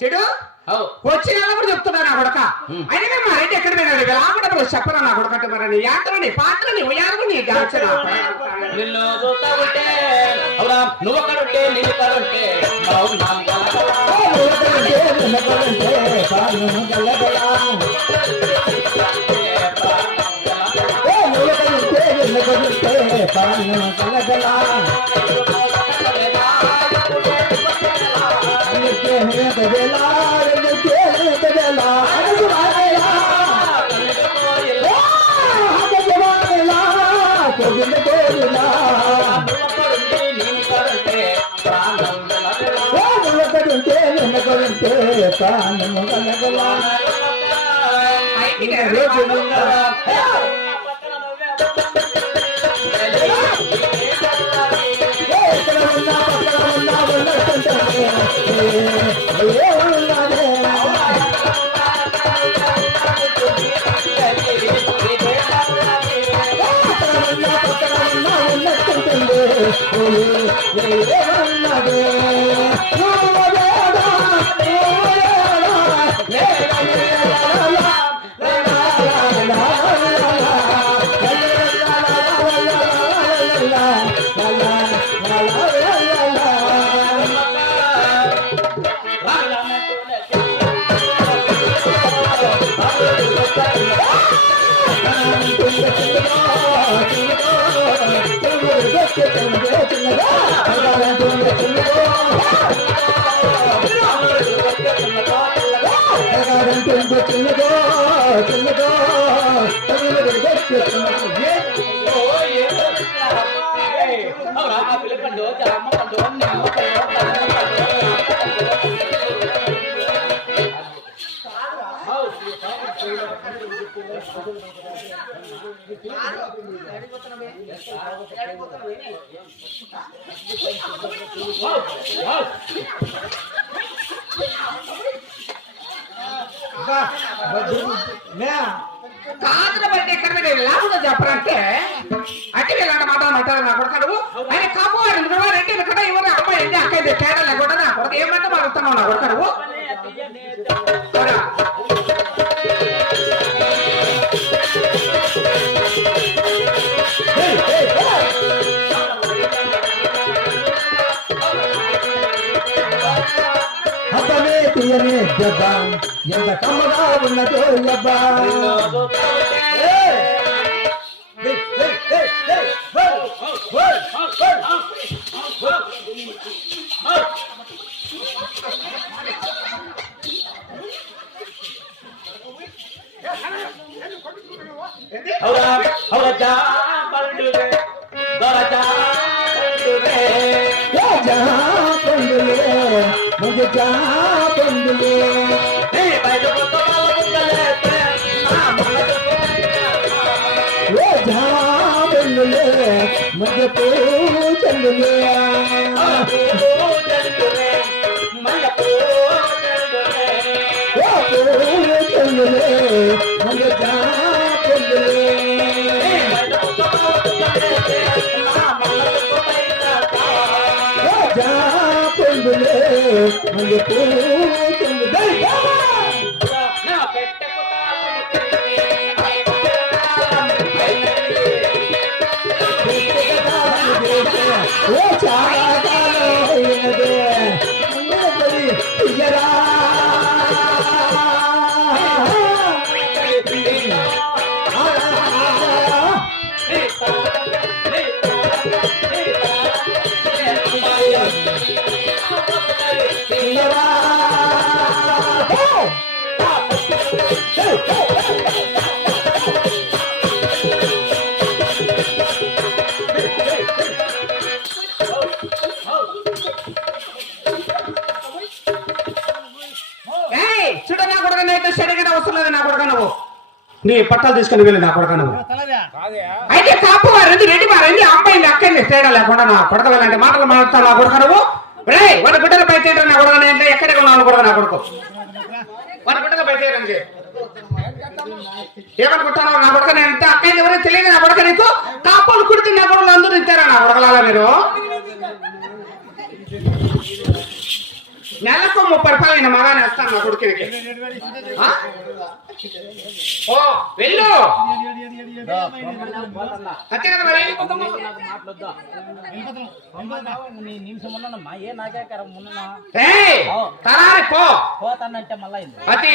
చెడు వచ్చి కూడా చెప్తున్నా నా కొడక అయినా మా రెడ్డి ఎక్కడ పోయినాడు రాకుండా చెప్పరా నా కొడకంటే మరి నీ యాత్రని పాత్రని ఉయారు నీ నువ్వు కడుంటే నేను కడుంటే కాదుల బట్టి ఎక్కడ లాభంగా చెప్పరంటే అట్టి వెళ్ళండి మాట అంటారు నా కొడతాడు ఆయన కాపోవాడు రెడ్డి ఇక్కడ ఇవ్వరు అమ్మాయి ఏంటి అక్కడే తేడా లేకుండా నా కొడుకు ఏమంటే మారుతున్నావు నా కొడతాడు తీయని దెబ్బ ఎంత కమ్మగా ఉన్నదో దెబ్బ मुझे क्या बंदले वो जहाँ बंदले मुझे पूछन ले वो पूछन ले मुझे जहाँ बंदले मुझे पूछन दे ना पेट को वो चाहता है दे मुझे बड़ी जरा నీ పట్టాలు తీసుకుని వెళ్ళి నా కొడక నువ్వు అయితే కాపు వారండి రెడ్డి వారండి అమ్మాయింది అక్కడిని తేడా లేకుండా నా కొడక వెళ్ళంటే మాటలు మాట్లాడతావు నా కొడక నువ్వు వాడి గుడ్డలు బయట నా కొడక ఎక్కడ ఉన్నాను కొడక నా కొడుకు వాడి గుడ్డలు బయట ఏమనుకుంటాను నా కొడక నేను అక్కడి ఎవరో తెలియదు నా కొడక నీకు కాపులు కుడితే నా కొడుకులు అందరూ తింటారా నా కొడకలాలా మీరు నెలకు 30 రూపాయలు మగానే వస్తాను నా కొడుకునికి ఓ వెళ్ళు అంతే కదా మరి ఏయ్, తరారి పో పోతానంటే మళ్ళీ అతి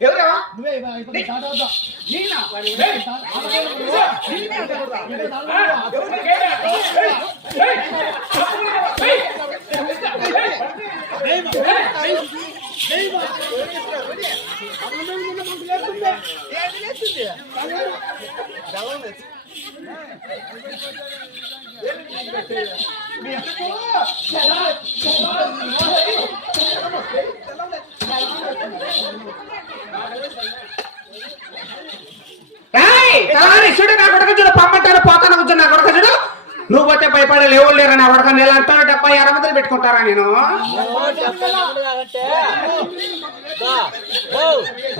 ఎవరా చూడు నా కొడుకు చూడు పమ్మంటారు పోతాను కూర్చొని నా కొడుకు చూడు నువ్వు పోతే భయపడే లేవు లేరు నా కొడుకు నెల అంతా 70-60 మంది పెట్టుకుంటారా నేను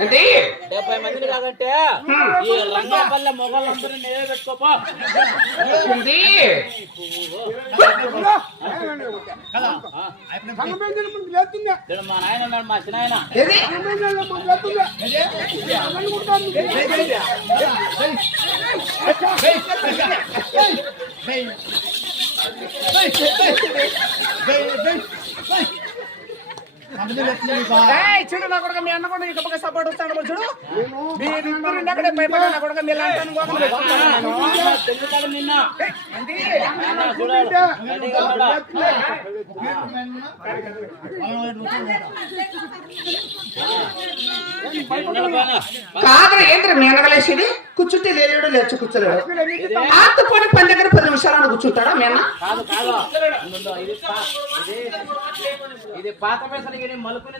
ఏంటి 70 మందిని కాదంటే ఈ రంగపల్లె మొగలందరూ నేనే పెట్టుకోపా ఏంటి? మా నాయన ఉన్నాడు మా చిన్నాయన ఏది? చూడు నా కొడుకు మీ అన్న కూడా ఇక పక్క సపోర్ట్ వస్తాడు చూడు మీరు అక్కడే భయపడే నా కొడుకు మీరు నిన్న కాదు ఏంద్ర మీ అన్నగలేసేది కూర్చుంటే లేడు లేచి కూర్చోలేడు ఆతపోని పని దగ్గర 10 నిమిషాలు కూర్చుంటాడా మీ అన్న కాదు కాదు ఇది పాత పైసలు మలుపుని